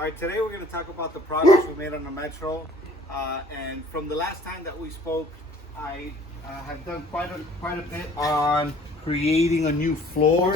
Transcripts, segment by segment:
All right, today we're going to talk about the progress we made on the Metro. And from the last time that we spoke, I have done quite a bit on creating a new floor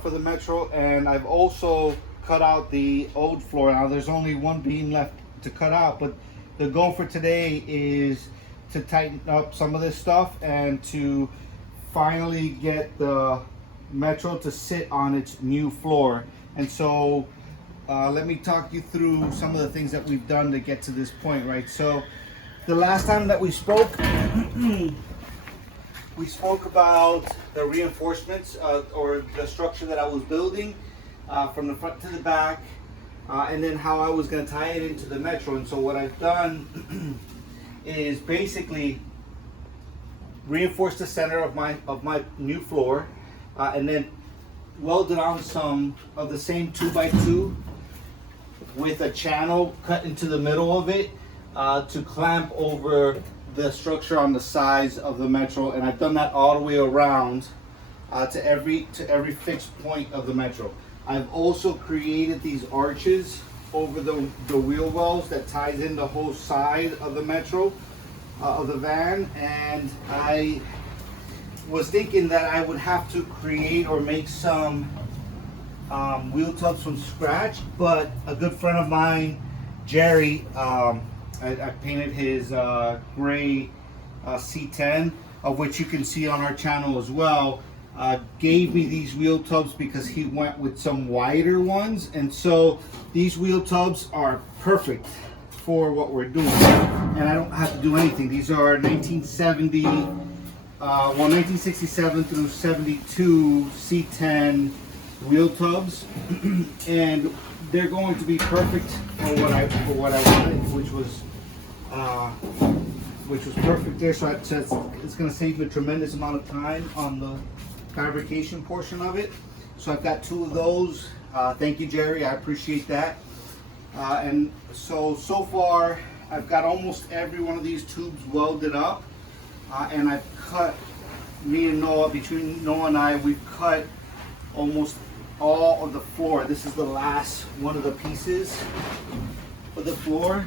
for the Metro, and I've also cut out the old floor. Now there's only one beam left to cut out, but the goal for today is to tighten up some of this stuff and to finally get the Metro to sit on its new floor. And so let me talk you through some of the things that we've done to get to this point, right? So the last time that we spoke, we spoke about the reinforcements or the structure that I was building from the front to the back, and then how I was going to tie it into the Metro. And so what I've done is basically reinforce the center of my new floor, and then welded on some of the same 2x2 with a channel cut into the middle of it to clamp over the structure on the sides of the Metro. And I've done that all the way around to every fixed point of the Metro. I've also created these arches over the wheel wells that ties in the whole side of the Metro of the van, and I was thinking that I would have to create or make some wheel tubs from scratch, but a good friend of mine, Jerry, I painted his gray C10, of which you can see on our channel as well, gave me these wheel tubs because he went with some wider ones. And so these wheel tubs are perfect for what we're doing, and I don't have to do anything. These are 1967 through 72 C10 wheel tubs, and they're going to be perfect for what I wanted, which was perfect there. So it's going to save me a tremendous amount of time on the fabrication portion of it. So I've got two of those. Thank you, Jerry. I appreciate that. And so far I've got almost every one of these tubes welded up, and I've cut, me and Noah, between Noah and I, we've cut almost all of the floor. This is the last one of the pieces of the floor.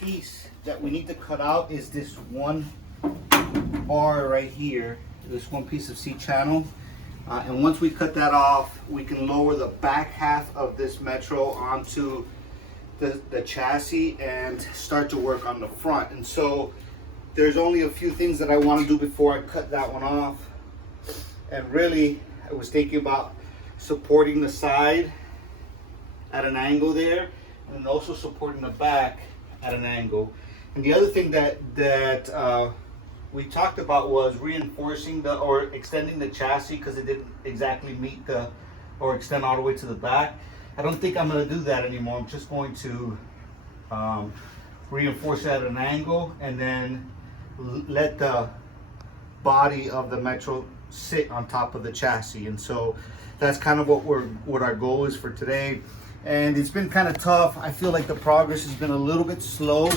Piece that we need to cut out is this one bar right here, this one piece of C-channel, and once we cut that off, we can lower the back half of this Metro onto the chassis and start to work on the front. And so there's only a few things that I want to do before I cut that one off, and really I was thinking about supporting the side at an angle there, and also supporting the back at an angle. And the other thing that we talked about was reinforcing or extending the chassis, because it didn't exactly meet or extend all the way to the back. I don't think I'm going to do that anymore. I'm just going to reinforce it at an angle and then let the body of the Metro sit on top of the chassis. And so that's kind of what our goal is for today. And it's been kind of tough. I feel like the progress has been a little bit slow.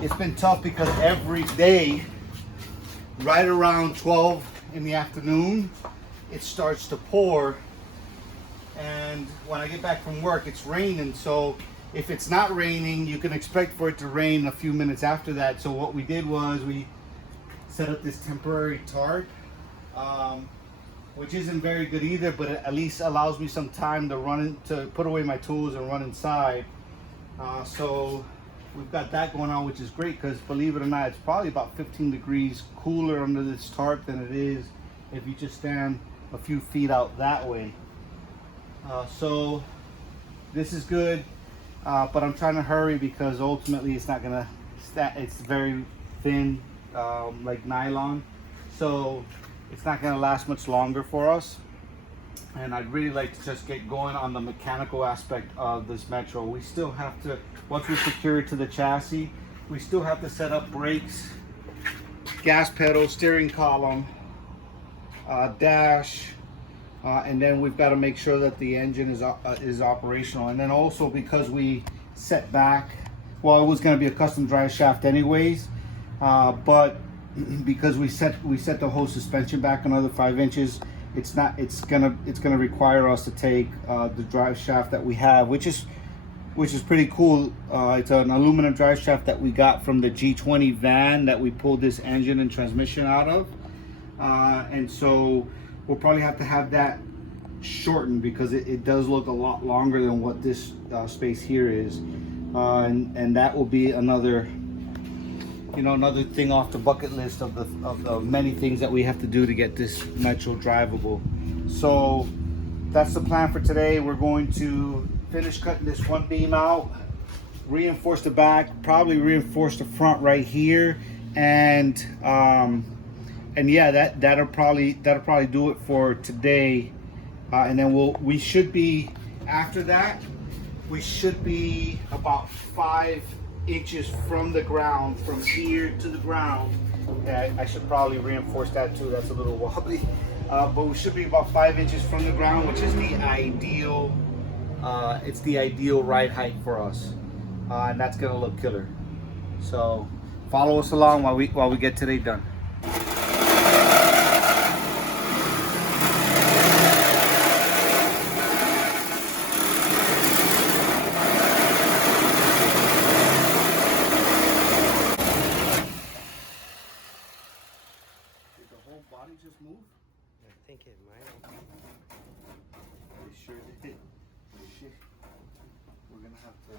It's been tough because every day, right around 12 in the afternoon, it starts to pour. And when I get back from work, it's raining. So if it's not raining, you can expect for it to rain a few minutes after that. So what we did was we set up this temporary tarp, which isn't very good either, but it at least allows me some time to put away my tools and run inside. So we've got that going on, which is great, because believe it or not, it's probably about 15 degrees cooler under this tarp than it is if you just stand a few feet out that way. So this is good, but I'm trying to hurry because ultimately it's not gonna, it's very thin, like nylon. So it's not going to last much longer for us, and I'd really like to just get going on the mechanical aspect of this Metro. We still have to, once we secure it to the chassis, we still have to set up brakes gas pedal, steering column, dash, and then we've got to make sure that the engine is operational. And then also, because we set back, well, it was going to be a custom drive shaft anyways, but because we set the whole suspension back another 5 inches, it's gonna require us to take the drive shaft that we have, which is pretty cool. It's an aluminum drive shaft that we got from the G20 van that we pulled this engine and transmission out of, and so we'll probably have to have that shortened because it does look a lot longer than what this space here is, and that will be another thing off the bucket list of the many things that we have to do to get this Metro drivable. So that's the plan for today. We're going to finish cutting this one beam out, reinforce the back, probably reinforce the front right here, and yeah, that'll probably do it for today. And then we should be, after that, we should be about 5 inches from the ground, from here to the ground. I should probably reinforce that too. That's a little wobbly, but we should be about 5 inches from the ground, which is the ideal. It's the ideal ride height for us, and that's gonna look killer. So follow us along while we get today done. Body just moved? I think it might. It sure did. Shit. We're gonna have to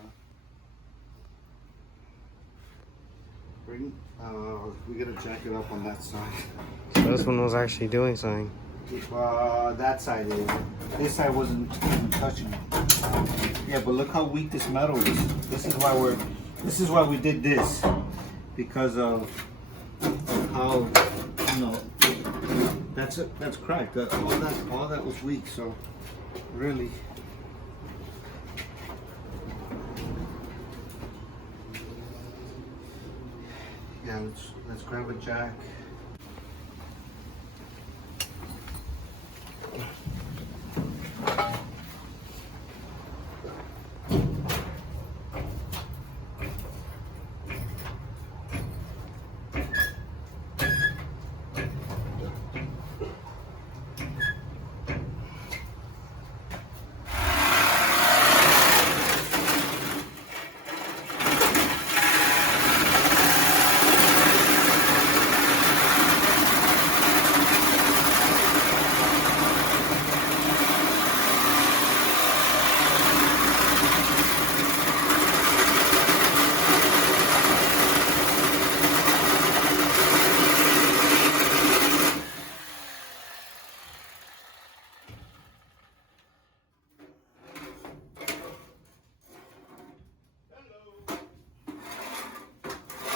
bring. We gotta jack it up on that side. So this one was actually doing something. That side is. This side wasn't even touching it. Yeah, but look how weak this metal is. This is why we did this, because of how, you know, that's cracked. All that was weak. So really, yeah. Let's grab a jack.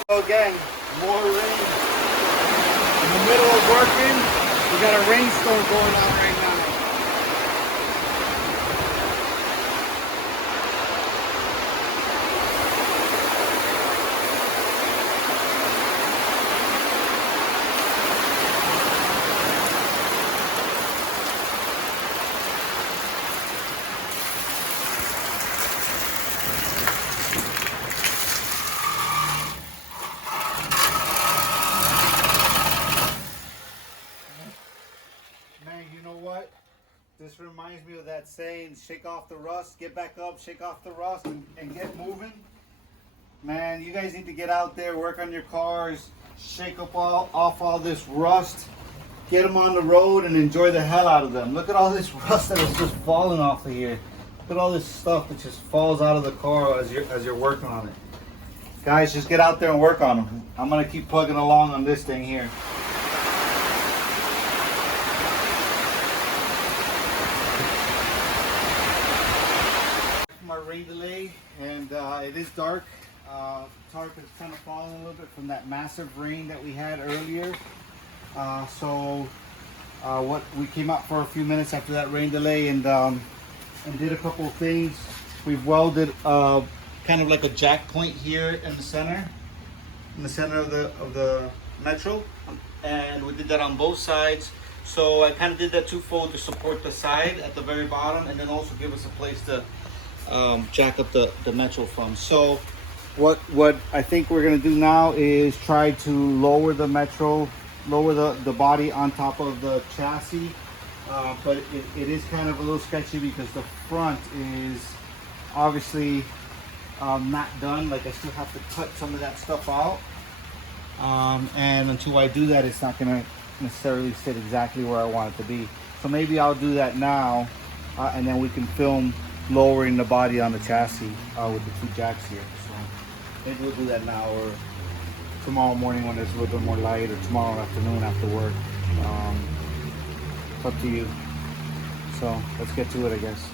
Again, more rain. In the middle of working, we got a rainstorm going on right now. This reminds me of that saying, shake off the rust, get back up, shake off the rust, and get moving. Man, you guys need to get out there, work on your cars, shake off all this rust, get them on the road, and enjoy the hell out of them. Look at all this rust that is just falling off of here. Look at all this stuff that just falls out of the car as you're working on it. Guys, just get out there and work on them. I'm gonna keep plugging along on this thing here. My rain delay, and it is dark. Tarp is kind of falling a little bit from that massive rain that we had earlier. What we came out for a few minutes after that rain delay and did a couple of things. We've welded kind of like a jack point here in the center of the Metro, and we did that on both sides. So I kind of did that twofold to support the side at the very bottom, and then also give us a place to jack up the Metro from. So what I think we're gonna do now is try to lower the Metro, lower the body on top of the chassis. But it is kind of a little sketchy because the front is obviously not done. Like I still have to cut some of that stuff out. And until I do that, it's not gonna necessarily sit exactly where I want it to be. So maybe I'll do that now, and then we can film lowering the body on the chassis with the two jacks here. So maybe we'll do that now, or tomorrow morning when it's a little bit more light, or tomorrow afternoon after work. It's up to you. So let's get to it, I guess.